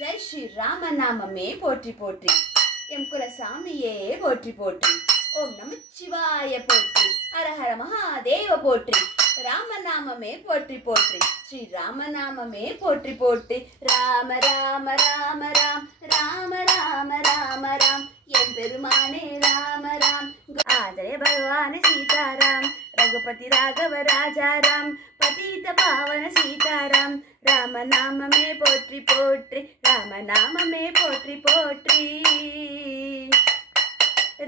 ஜெய் ஸ்ரீ ராமநாமமே போற்றி போற்றி. எம் குலசாமியே போற்றி போற்றி. ஓம் நமச்சிவாய போற்றி. ஹரஹர மகாதேவ போற்றி. ராமநாமமே போற்றி போற்றி. ஸ்ரீ ராமநாமமே போற்றி போற்றி. ராம ராம ராம ராம் ராம ராம ராம ராம் என் பெருமானே ராம ராம். ஆதரே பகவான் சீதாராம் ரகுபதி ராகவ ராஜாராம் பதீத பாவன சீதாராம். ராமநாமமே போற்றி போற்றி. ராமநாமமே போற்றி போற்றி.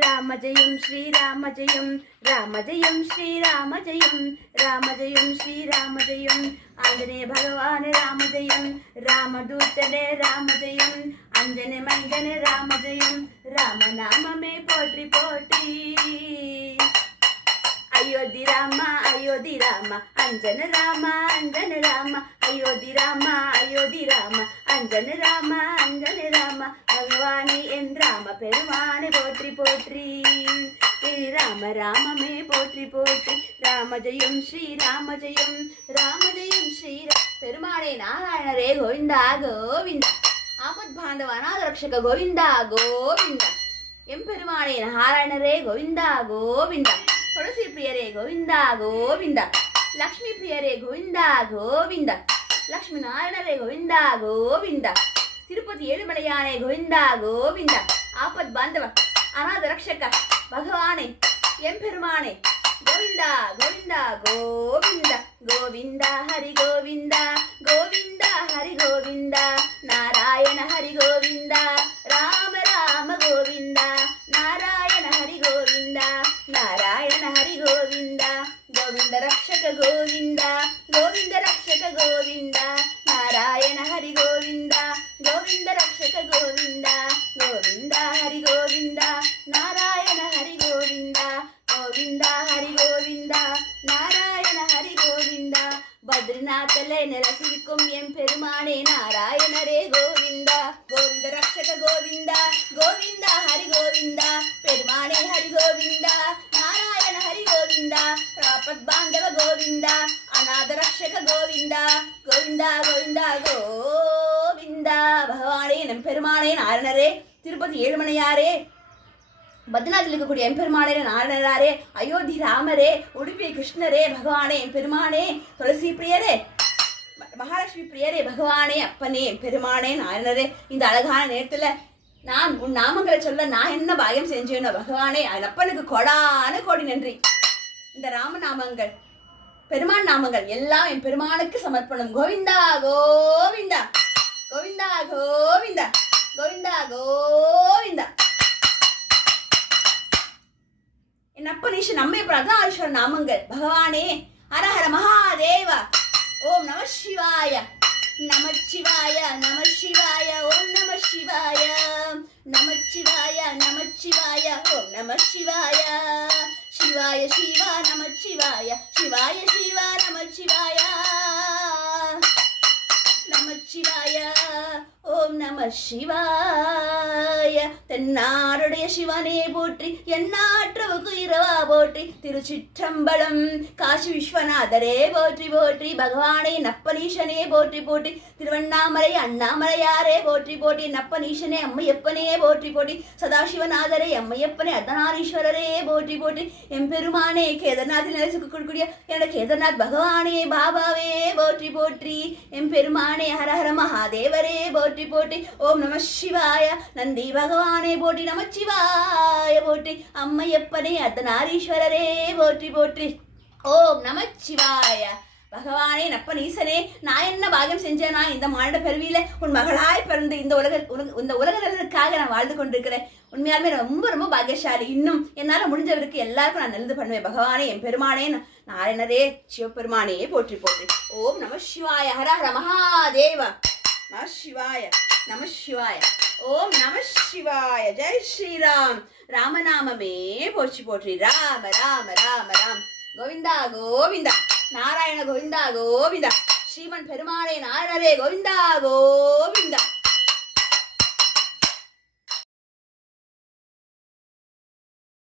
ராம ஜெயம் ஸ்ரீராம ஜெயம் ராம ஜெயம் ஸ்ரீராம ஜெயம் ராம ஜெயம் ஸ்ரீராம ஜெயம். ஆஞ்சநேய பகவான் ராம ஜெயம் ராமதூதனே ராம ஜெயம் அஞ்சன மைந்தனே ராம ஜெயம். ராமநாமமே போற்றி போற்றி. அயோத்தி ராமா அயோத்தி ராமா அஞ்சன ராமா அஞ்சன ராமா அயோத்தி ராமா அயோத்தி ராமா அஞ்சன ராமா அஞ்சன ராமா. பகவானே என் ராம பெருமானே போற்றி போற்றி. ராம ராமமே போற்றி போற்றி. ராம ஜெயம் ஸ்ரீராம ஜெயம் ராம ஜெயம் ஸ்ரீராம். பெருமானே நாராயணரே கோவிந்தா கோவிந்தா. ஆபத் பாந்தவ அநாத ரக்ஷக கோவிந்தா கோவிந்தா. எம் பெருமானே நாராயணரே கோவிந்தா கோவிந்தா. துளசி பிரியரே கோவிந்தா கோவிந்தா. லக்ஷ்மி பிரியரே கோவிந்தா கோவிந்தா. லக்ஷ்மி நாராயணரே கோவிந்தா கோவிந்தா. திருப்பதி ஏழுமலையானே கோவிந்தா கோவிந்தா. ஆபத் பாந்தவ அநாத ரக்ஷக பகவானே எம் பெருமானே கோவிந்தா கோவிந்தா கோவிந்தா. கோவிந்தா ஹரி கோவிந்தா கோவிந்தா ஹரி கோவிந்தா. நாராயண ஹரி கோவிந்தா ராம ராம கோவிந்தா. நாராயண ஹரி கோவிந்தா நாராயண ஹரி கோவிந்தா. கோவிந்த ரக்ஷக கோவிந்தா கோவிந்த ரக்ஷக கோவிந்தா. நாராயண ஹரி கோவிந்தா கோவிந்த ரக்ஷக கோவிந்தா. கோவிந்தா ஹரி கோவிந்தா நாராயண ஹரி கோவிந்தா. கோவிந்தா ஹரி கோவிந்தா நாராயண ஹரி கோவிந்தா. பத்ரிநாத்தலே நிரசிக்கும் எம் பெருமானே நாராயணரே கோவிந்தா. கோவிந்த ரக்ஷக கோவிந்தா கோவிந்தா ஹரி கோவிந்தா. பெருமானே ஹரி கோவிந்தா நாராயண ஹரி கோவிந்தா. ஆபத் பாந்தவ கோவிந்தா அநாத ரக்ஷக கோவிந்தா. கோவிந்தா கோவிந்தா கோவிந்தா. பகவானே நம் பெருமானே நாராயணரே திருப்பதி ஏழுமலையாரே பத்ரிநாத்தில் இருக்கக்கூடிய எம்பெருமானே நாராயணரே அயோத்தி ராமரே உடுப்பி கிருஷ்ணரே பகவானே எம்பெருமானே துளசி பிரியரே மகாலட்சுமி பிரியரே பகவானே அப்பனே எம்பெருமானே நாராயணரே. இந்த அழகான நேரத்துல நான் உன் நாமங்களை சொல்ல நான் என்ன பாயம் செஞ்சேனோ பகவானே என் அப்பனுக்கு கொடான கோடி நன்றி. இந்த ராமநாமங்கள் பெருமான் நாமங்கள் எல்லாம் என் பெருமானுக்கு சமர்ப்பணம். கோவிந்தா கோவிந்தா கோவிந்தா கோவிந்தா கோவிந்தா கோவிந்தா. என் அப்பனீஷன் நம்மை பிரகலாதீஸ்வர நாமங்கள் பகவானே ஹரஹர மகாதேவா. ஓம் நம சிவாய நமச்சிவாய நமசிவாய. ஓம் நம சிவாய நமச்சிவாய நமச்சிவாய. ஓம் நம சிவாய சிவாய சிவா நமச்சிவாய சிவாய சிவா நமச்சிவாய நமச்சிவாய. ஓம் நம சிவாய. தென்னாருடைய சிவனே போற்றி எந்நாற்றவுக்கு இரவா போற்றி. திருச்சிற்றம்பலம். காசி விஸ்வநாதரே போற்றி போற்றி. பகவானே நப்பனீஷனே போற்றி போற்றி. திருவண்ணாமலை அண்ணாமலையாரே போற்றி போற்றி. நப்பனீஷனே அம்மையப்பனே போற்றி போற்றி. சதாசிவநாதரே அம்மையப்பனே அர்த்தநாரீஸ்வரரே போற்றி போற்றி. எம்பெருமானே கேதார்நாத்தில் நிலைசிக்கக்கூடிய என்னோட கேதார்நாத் பகவானே பாபாவே போற்றி போற்றி. எம்பெருமானே ஹரஹர மகாதேவரே போற்றி போற்றி. ஓம் நம சிவாய. நந்தி பகவானே போற்றி. நமச்சிவாய போற்றி. அம்மையப்பனே அர்த்தநாரீஸ்வரரே போற்றி போற்றி. ஓம் நம சிவாய. பகவானே நப்பனீசனே நான் என்ன பாகியம் செஞ்சேனா இந்த மானிட பிறவியில உன் மகளாய் பிறந்து இந்த உலக நல்லதுக்காக நான் வாழ்ந்து கொண்டிருக்கிறேன். உண்மையாலுமே ரொம்ப ரொம்ப பாகியசாலி. இன்னும் என்னால முடிஞ்சவருக்கு எல்லாருக்கும் நான் நல்லது பண்ணுவேன். பகவானே என் பெருமானே நாராயணரே சிவபெருமானே போற்றி போற்றி. ஓம் நம சிவாய. ஹரஹர மகாதேவா. நம சிவாய நம சிவாய. ஓம் நம சிவாய. ஜெய் ஸ்ரீராம். ராமநாமமே போற்றி போற்றி. ராம ராம ராம ராம். கோவிந்தா கோவிந்தா. நாராயண கோவிந்தா கோவிந்தா. ஸ்ரீமன் பெருமானே நாராயணரே கோவிந்தா கோவிந்தா.